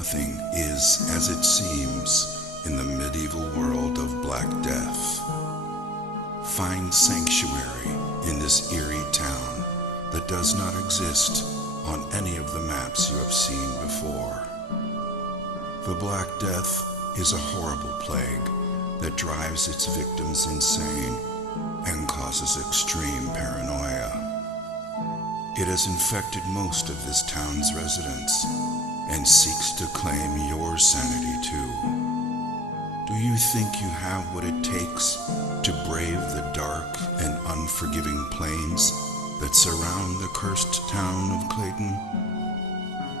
Nothing is as it seems in the medieval world of Black Death. Find sanctuary in this eerie town that does not exist on any of the maps you have seen before. The Black Death is a horrible plague that drives its victims insane and causes extreme paranoia. It has infected most of this town's residents and seeks to claim your sanity too. Do you think you have what it takes to brave the dark and unforgiving plains that surround the cursed town of Clayton?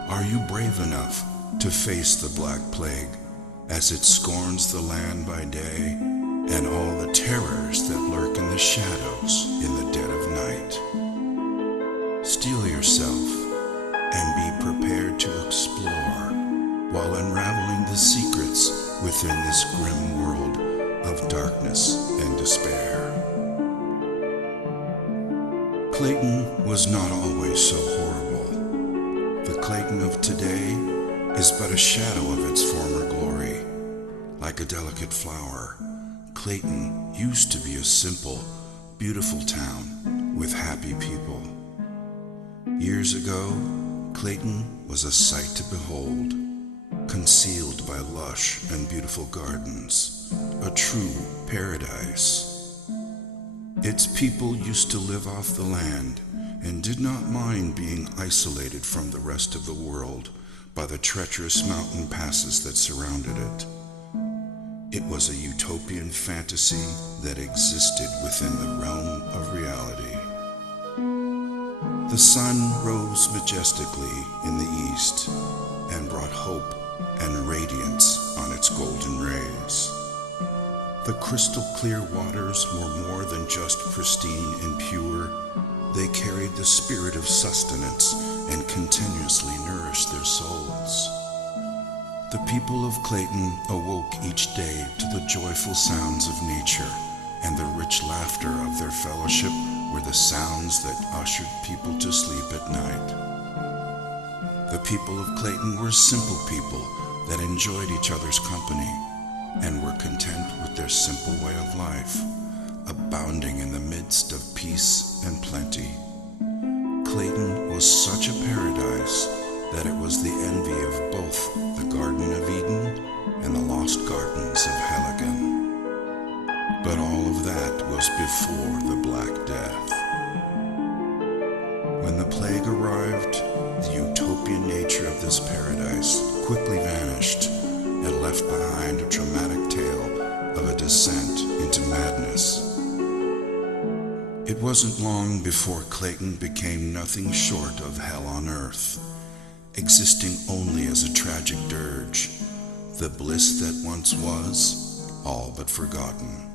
Are you brave enough to face the Black Plague as it scorns the land by day and all the terrors that lurk in the shadows in the dead of night? Steel yourself and be prepared to explore while unraveling the secrets within this grim world of darkness and despair. Clayton was not always so horrible. The Clayton of today is but a shadow of its former glory. Like a delicate flower, Clayton used to be a simple, beautiful town with happy people. Years ago, Clayton was a sight to behold, concealed by lush and beautiful gardens, a true paradise. Its people used to live off the land and did not mind being isolated from the rest of the world by the treacherous mountain passes that surrounded it. It was a utopian fantasy that existed within the realm of reality. The sun rose majestically in the east and brought hope and radiance on its golden rays. The crystal clear waters were more than just pristine and pure. They carried the spirit of sustenance and continuously nourished their souls. The people of Clayton awoke each day to the joyful sounds of nature, and the rich laughter of their fellowship were the sounds that ushered people to sleep at night. The people of Clayton were simple people that enjoyed each other's company and were content with their simple way of life, abounding in the midst of peace and plenty. Clayton was such a paradise that it was the envy of both the Garden of Eden and the lost gardens of Heligan. But all of that was before the Black Death. When the plague arrived, the utopian nature of this paradise quickly vanished and left behind a dramatic tale of a descent into madness. It wasn't long before Clayton became nothing short of hell on earth, existing only as a tragic dirge, the bliss that once was, all but forgotten.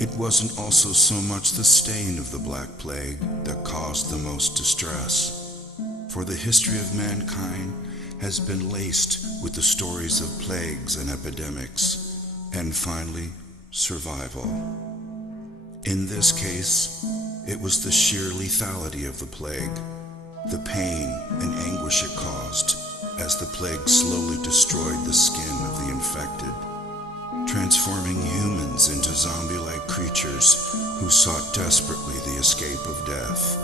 It wasn't also so much the stain of the Black Plague that caused the most distress, for the history of mankind has been laced with the stories of plagues and epidemics, and finally, survival. In this case, it was the sheer lethality of the plague, the pain and anguish it caused as the plague slowly destroyed the skin of the infected, transforming humans into zombie-like creatures who sought desperately the escape of death,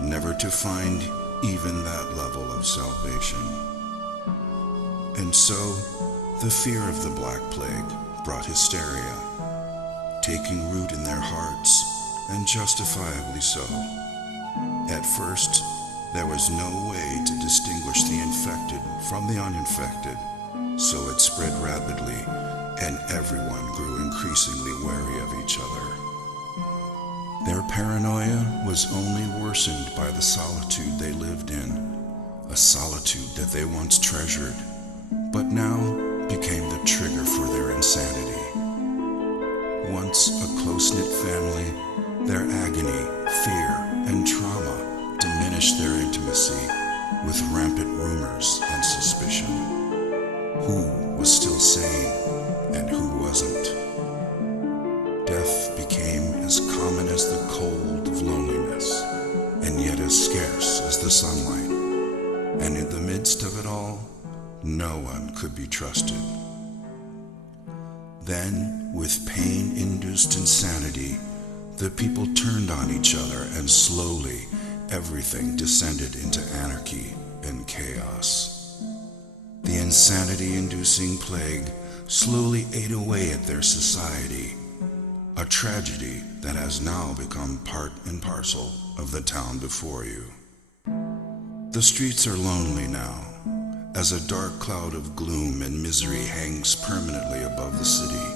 never to find even that level of salvation. And so, the fear of the Black Plague brought hysteria, taking root in their hearts, and justifiably so. At first, there was no way to distinguish the infected from the uninfected, so it spread rapidly, and everyone grew increasingly wary of each other. Their paranoia was only worsened by the solitude they lived in, a solitude that they once treasured, but now became the trigger for their insanity. Once a close-knit family, their agony, fear, and trauma diminished their intimacy with rampant rumors and suspicion. Who was still sane and who wasn't? Death became as common as the cold of loneliness, and yet as scarce as the sunlight. And in the midst of it all, No one could be trusted. Then, with pain-induced insanity, the people turned on each other, and slowly everything descended into anarchy and chaos. The insanity-inducing plague slowly ate away at their society, a tragedy that has now become part and parcel of the town before you. The streets are lonely now, as a dark cloud of gloom and misery hangs permanently above the city,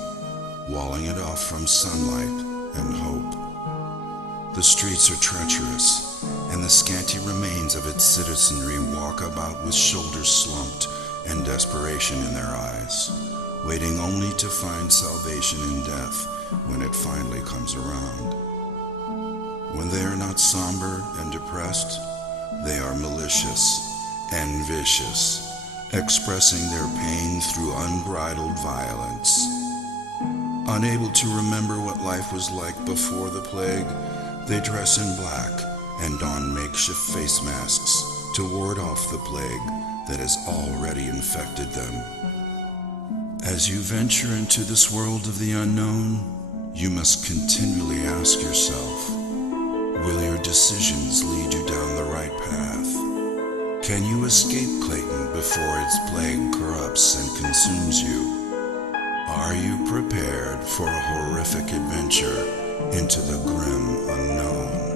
walling it off from sunlight and hope. The streets are treacherous, and the scanty remains of its citizenry walk about with shoulders slumped and desperation in their eyes, waiting only to find salvation in death when it finally comes around. When they are not somber and depressed, they are malicious and vicious, expressing their pain through unbridled violence. Unable to remember what life was like before the plague, they dress in black and don makeshift face masks to ward off the plague that has already infected them. As you venture into this world of the unknown, you must continually ask yourself, will your decisions lead you down the right path? Can you escape Clayton before its plague corrupts and consumes you? Are you prepared for a horrific adventure into the grim unknown?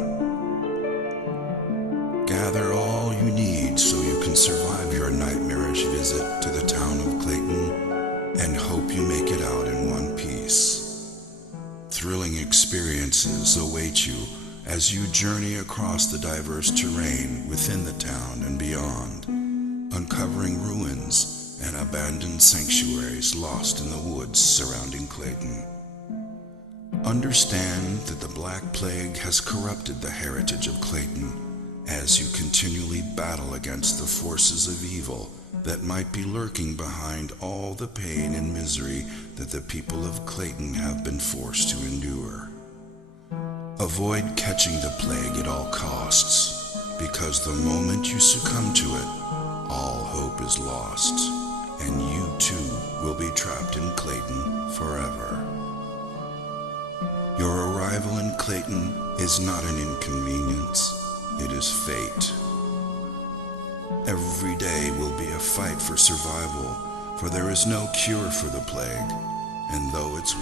Gather all you need so you can survive your nightmarish visit to the town of Clayton, and hope you make it out in one piece. Thrilling experiences await you as you journey across the diverse terrain within the town and beyond, uncovering ruins and abandoned sanctuaries lost in the woods surrounding Clayton. Understand that the Black Plague has corrupted the heritage of Clayton as you continually battle against the forces of evil that might be lurking behind all the pain and misery that the people of Clayton have been forced to endure. Avoid catching the plague at all costs, because the moment you succumb to it, all hope is lost, and you too will be trapped in Clayton forever. Your arrival in Clayton is not an inconvenience, it is fate. Every day will be a fight for survival, for there is no cure for the plague, and though it's